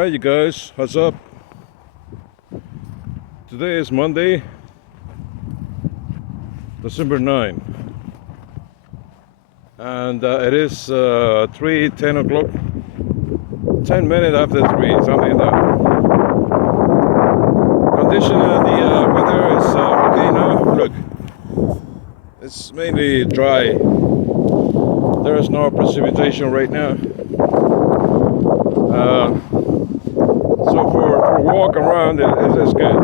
Alright, you guys, what's up? Today is Monday, December 9, and it is 3:10 o'clock, 10 minutes after 3, something like that. Condition of the weather is okay now. Look, it's mainly dry. There is no precipitation right now. So for a walk around, it's good.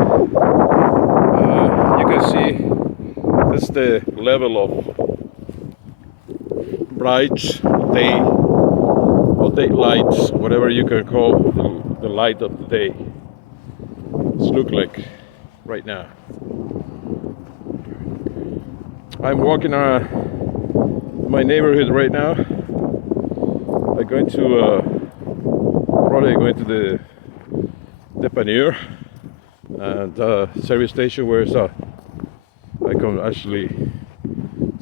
You can see this is the level of bright day or daylight, whatever you can call the light of the day. It's look like right now. I'm walking around my neighborhood right now. I'm going to probably going to the disappearance and service station where I can actually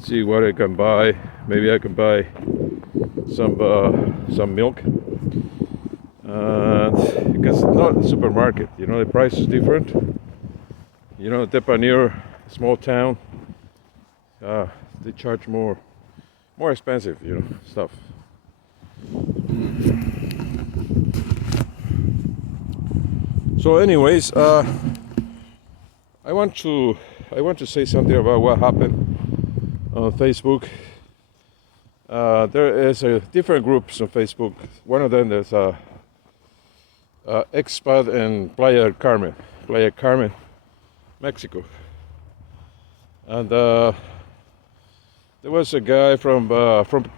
see what I can buy. Maybe I can buy some milk, because it's not a supermarket. You know, the price is different. You know, disappearance, small town, they charge more expensive, you know, stuff. So anyways, I want to say something about what happened on Facebook. There is different groups on Facebook. One of them is expat in Playa del Carmen, Mexico. And there was a guy from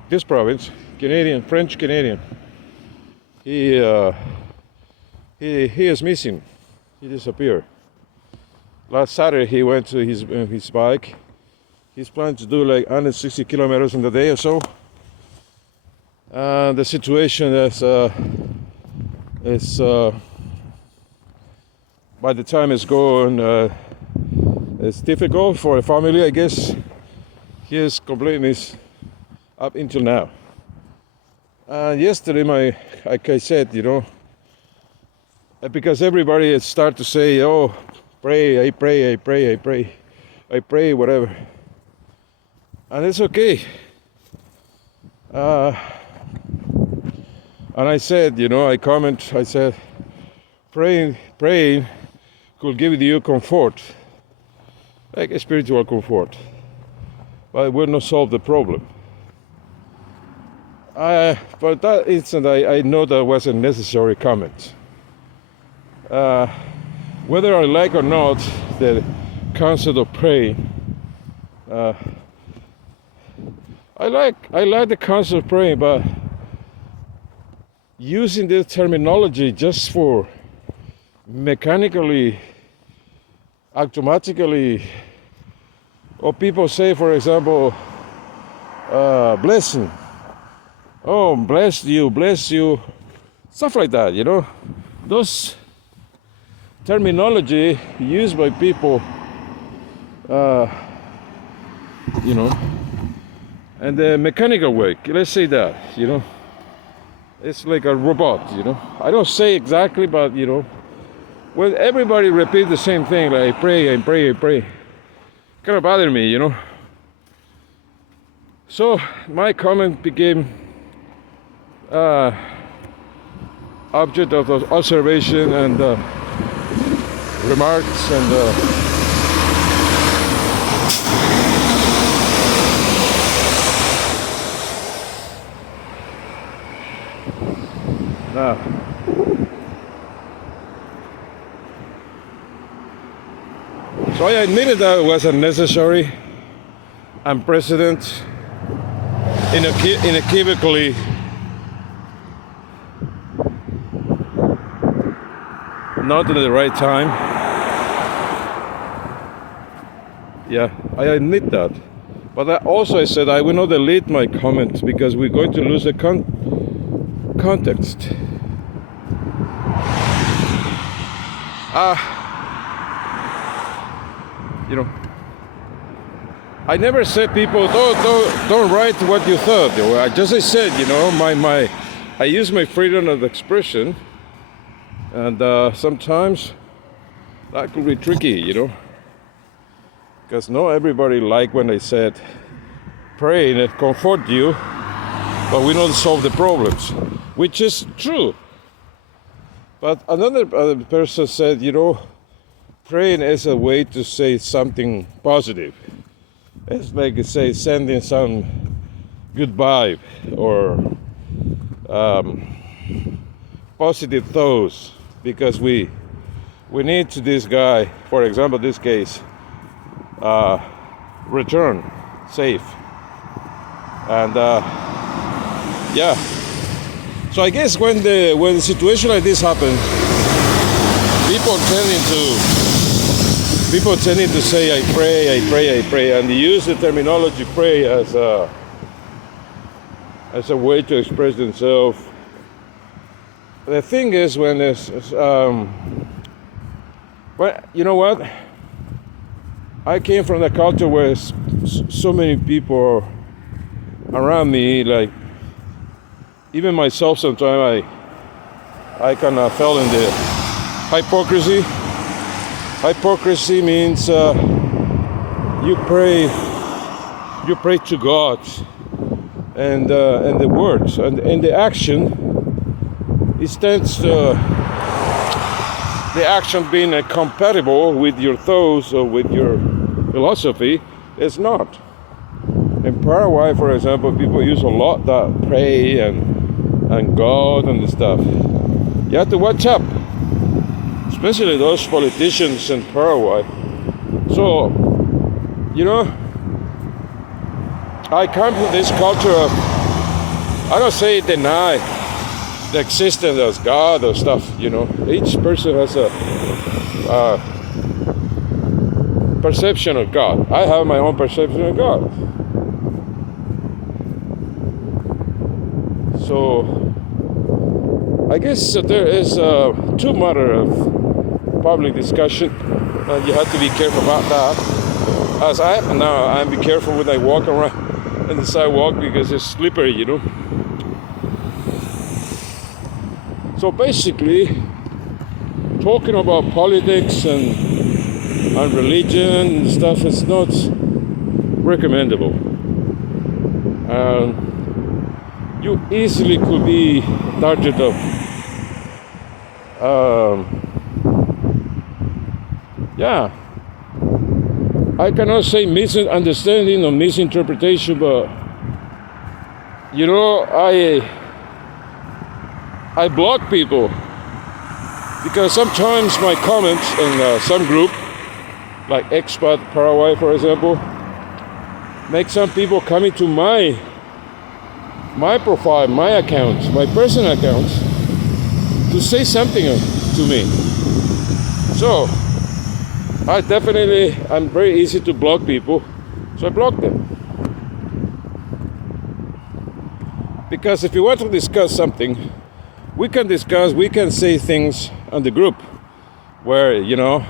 this province, French Canadian. He is missing. He disappeared. Last Saturday he went to his bike. He's planning to do like 160 kilometers in a day or so. And the situation is by the time it's going, it's difficult for a family, I guess. He is completely up until now. Yesterday, like I said, you know, because everybody had started to say, oh, pray, I pray, whatever. And it's okay. And I said, you know, I said, praying could give you comfort, like a spiritual comfort, but it will not solve the problem. But that instant, I know that was a necessary comment. Whether I like or not the concept of praying, I like the concept of praying, but using this terminology just for mechanically, automatically, or people say, for example, blessing. Oh, bless you, stuff like that, you know. Those terminology used by people, you know, and the mechanical way, let's say that, you know, it's like a robot, you know. I don't say exactly, but, you know, when everybody repeats the same thing, like I pray, kind of bother me, you know. So my comment became object of observation and remarks and so I admitted that it was unnecessary, unprecedented, unequivocally not at the right time. Yeah, I admit that. But I said I will not delete my comment because we're going to lose the context. You know, I never said people don't write what you thought. I just said, you know, I use my freedom of expression And sometimes that could be tricky, you know, because not everybody like when I said pray and it comfort you, but we don't solve the problems, which is true. But another person said, you know, praying is a way to say something positive. It's like you say sending some good vibe or positive thoughts, because we need to this guy, for example, this case, return safe. And yeah, so I guess when the situation like this happens, people tending to say I pray, and they use the terminology pray as a way to express themselves. The thing is, when it's well, you know what? I came from a culture where so many people around me, like even myself, sometimes I kind of fell in the hypocrisy. Hypocrisy means you pray to God and the words and the action. It tends to the action being compatible with your thoughts or with your philosophy. It's not. In Paraguay, for example, people use a lot that pray and God and the stuff. You have to watch up, especially those politicians in Paraguay. So, you know, I come from this culture of, I don't say deny the existence of God or stuff, you know. Each person has a perception of God. I have my own perception of God. So I guess there is too matter of public discussion, and you have to be careful about that. As I am now, I'm be careful when I walk around on the sidewalk because it's slippery, you know. So basically, talking about politics and religion and stuff is not recommendable. You easily could be target of yeah, I cannot say misunderstanding or misinterpretation, but you know, I block people because sometimes my comments in some group, like Expat Paraguay, for example, make some people coming to my profile, my accounts, my personal accounts, to say something to me. So I'm very easy to block people, so I block them. Because if you want to discuss something, we can say things on the group where, you know,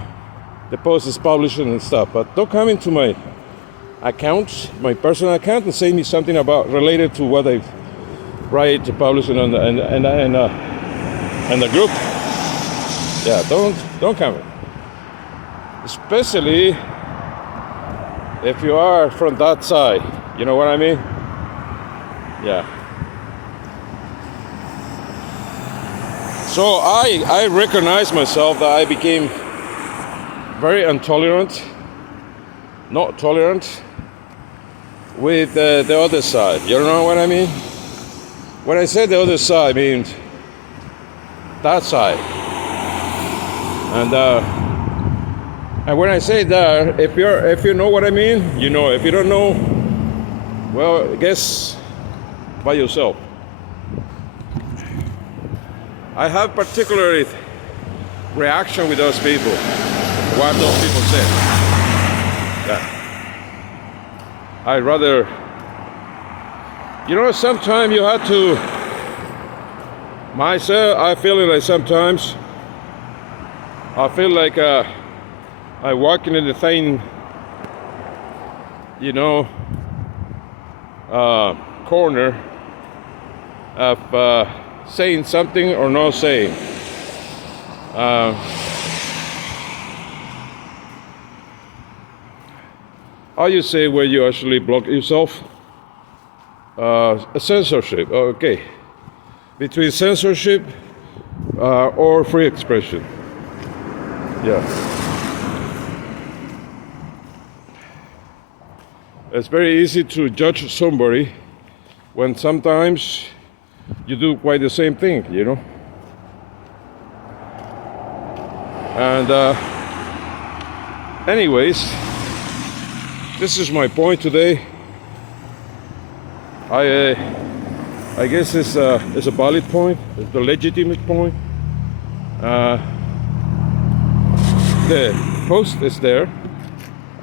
the post is published and stuff, but don't come into my account, my personal account, and say me something about related to what I write to publish on the group. Yeah, don't come in. Especially if you are from that side, you know what I mean? Yeah. So I recognize myself that I became very intolerant, not tolerant with the other side. You know what I mean? When I say the other side, I mean that side. And when I say that, if you know what I mean, you know. If you don't know, well, guess by yourself. I have particular reaction with those people, what those people say. Yeah. I'd rather, you know, sometimes you have to, myself, I feel like sometimes, I feel like I walking in the same, you know, corner of saying something or not saying. How you say where you actually block yourself? Censorship. Okay. Between censorship or free expression. Yeah. It's very easy to judge somebody when sometimes you do quite the same thing, you know. And anyways, this is my point today. I guess it's a valid point. It's a legitimate point. The post is there.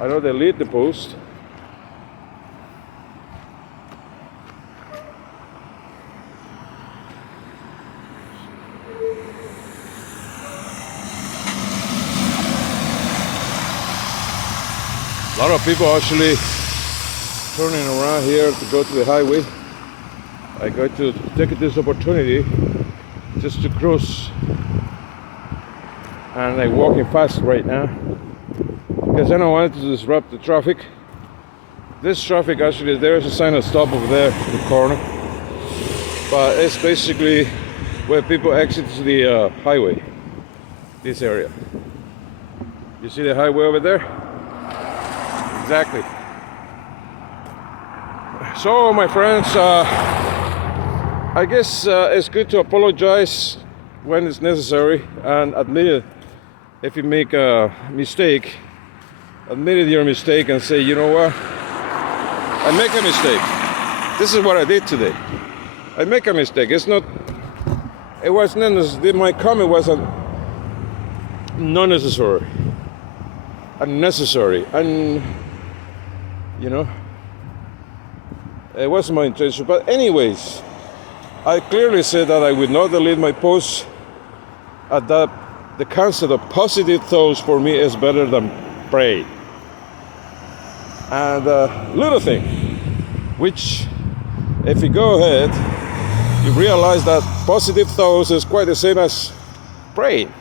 I know they lead the post. A lot of people actually turning around here to go to the highway. I got to take this opportunity just to cross, and I'm walking fast right now because I don't want to disrupt the traffic. This traffic actually, there's a sign of stop over there in the corner, but it's basically where people exit to the highway, this area. You see the highway over there? Exactly. So my friends, I guess it's good to apologize when it's necessary and admit it. If you make a mistake, admit your mistake and say, you know what, I make a mistake. This is what I did today. I make a mistake. It was not necessary. My comment was not necessary, unnecessary, and you know, it wasn't my intention. But anyways, I clearly said that I would not delete my post, and that the concept of positive thoughts for me is better than praying. And little thing, which if you go ahead, you realize that positive thoughts is quite the same as praying.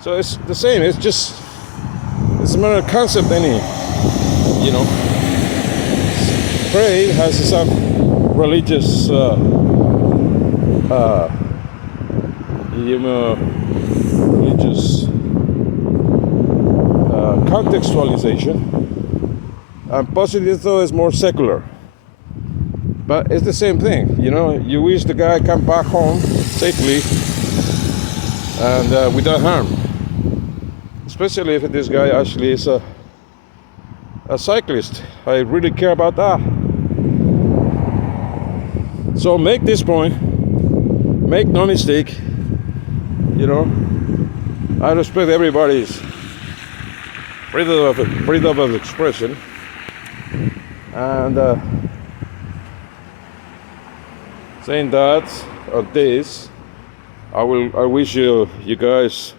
So it's the same. It's a matter of concept, you know. Praying has some religious contextualization, and positive thought is more secular. But it's the same thing, you know. You wish the guy come back home safely and without harm. Especially if this guy actually is a cyclist. I really care about that. So make this point, make no mistake, you know. I respect everybody's freedom of expression, and saying that on this, I wish you guys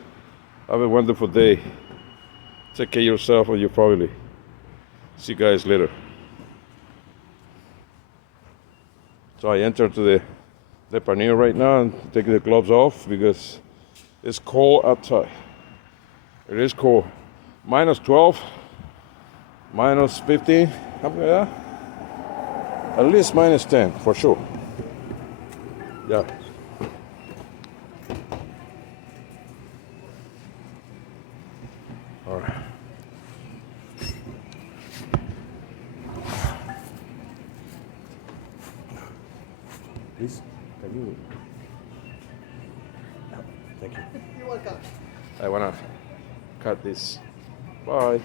have a wonderful day. Take care of yourself and your family. See you guys later. So I enter to the disappearance right now and take the gloves off because it's cold outside. It is cold. Minus 12, minus 15, something like that. At least minus 10 for sure. Yeah. All right. Please, can you? Thank you. You're welcome. I wanna cut this. Bye.